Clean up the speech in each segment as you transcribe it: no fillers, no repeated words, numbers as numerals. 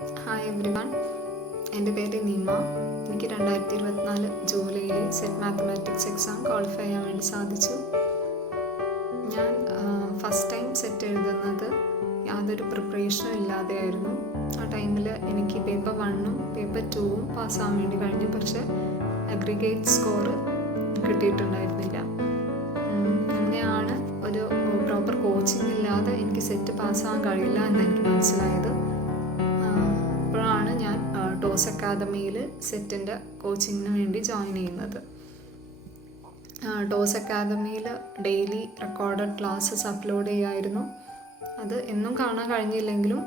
Hi everyone, എൻ്റെ പേര് നീമ. എനിക്ക് 2024 ജൂലൈയിൽ സെറ്റ് മാത്തമാറ്റിക്സ് എക്സാം ക്വാളിഫൈ ചെയ്യാൻ വേണ്ടി സാധിച്ചു. ഞാൻ ഫസ്റ്റ് ടൈം സെറ്റ് എഴുതുന്നത് യാതൊരു പ്രിപ്പറേഷനും ഇല്ലാതെയായിരുന്നു. ആ ടൈമിൽ എനിക്ക് പേപ്പർ 1ഉം പേപ്പർ 2ഉം പാസ്സാകാൻ വേണ്ടി കഴിഞ്ഞു. പക്ഷേ അഗ്രിഗേറ്റ് സ്കോർ കിട്ടിയിട്ടുണ്ടായിരുന്നില്ല. അങ്ങനെയാണ് ഒരു പ്രോപ്പർ കോച്ചിങ് ഇല്ലാതെ എനിക്ക് സെറ്റ് പാസ്സാകാൻ കഴിയില്ല എന്ന് എനിക്ക് മനസ്സിലായത്. അപ്പോഴാണ് ഞാൻ ടോസ് അക്കാദമിയിൽ സെറ്റിൻ്റെ കോച്ചിങ്ങിന് വേണ്ടി ജോയിൻ ചെയ്യുന്നത്. ടോസ് അക്കാദമിയിൽ ഡെയിലി റെക്കോർഡഡ് ക്ലാസ്സസ് അപ്ലോഡ് ചെയ്യായിരുന്നു. അത് എന്നും കാണാൻ കഴിഞ്ഞില്ലെങ്കിലും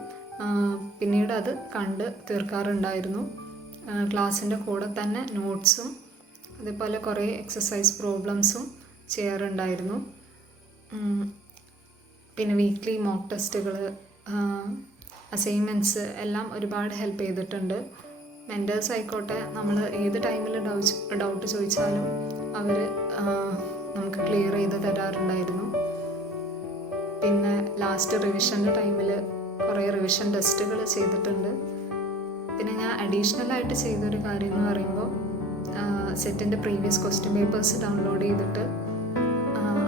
പിന്നീട് അത് കണ്ട് തീർക്കാറുണ്ടായിരുന്നു. ക്ലാസ്സിൻ്റെ കൂടെ തന്നെ നോട്ട്സും അതേപോലെ കുറേ എക്സസൈസ് പ്രോബ്ലംസും ചെയ്യാറുണ്ടായിരുന്നു. പിന്നെ വീക്ക്ലി മോക്ക് ടെസ്റ്റുകൾ, അസൈൻമെൻറ്റ്സ് എല്ലാം ഒരുപാട് ഹെൽപ്പ് ചെയ്തിട്ടുണ്ട്. മെൻറ്റേഴ്സ് ആയിക്കോട്ടെ, നമ്മൾ ഏത് ടൈമിൽ ഡൗട്ട് ചോദിച്ചാലും അവർ നമുക്ക് ക്ലിയർ ചെയ്ത് തരാറുണ്ടായിരുന്നു. പിന്നെ ലാസ്റ്റ് റിവിഷൻ്റെ ടൈമിൽ കുറേ റിവിഷൻ ടെസ്റ്റുകൾ ചെയ്തിട്ടുണ്ട്. പിന്നെ ഞാൻ അഡീഷണലായിട്ട് ചെയ്തൊരു കാര്യം എന്ന് പറയുമ്പോൾ സെറ്റിൻ്റെ പ്രീവിയസ് ക്വസ്റ്റ്യൻ പേപ്പേഴ്സ് ഡൗൺലോഡ് ചെയ്തിട്ട്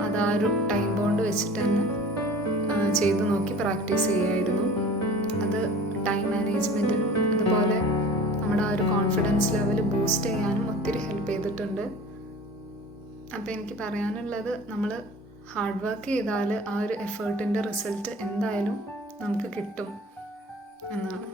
അത് ആ ഒരു ടൈം ബോണ്ട് വെച്ചിട്ട് തന്നെ ചെയ്ത് നോക്കി പ്രാക്ടീസ് ചെയ്യുമായിരുന്നു. അത് ടൈം മാനേജ്മെൻറ്റും അതുപോലെ നമ്മുടെ ആ ഒരു കോൺഫിഡൻസ് ലെവൽ ബൂസ്റ്റ് ചെയ്യാനും ഒത്തിരി ഹെൽപ്പ് ചെയ്തിട്ടുണ്ട്. അപ്പോൾ എനിക്ക് പറയാനുള്ളത്, നമ്മൾ ഹാർഡ് വർക്ക് ചെയ്താൽ ആ ഒരു എഫേർട്ടിൻ്റെ റിസൾട്ട് എന്തായാലും നമുക്ക് കിട്ടും എന്നാണ്.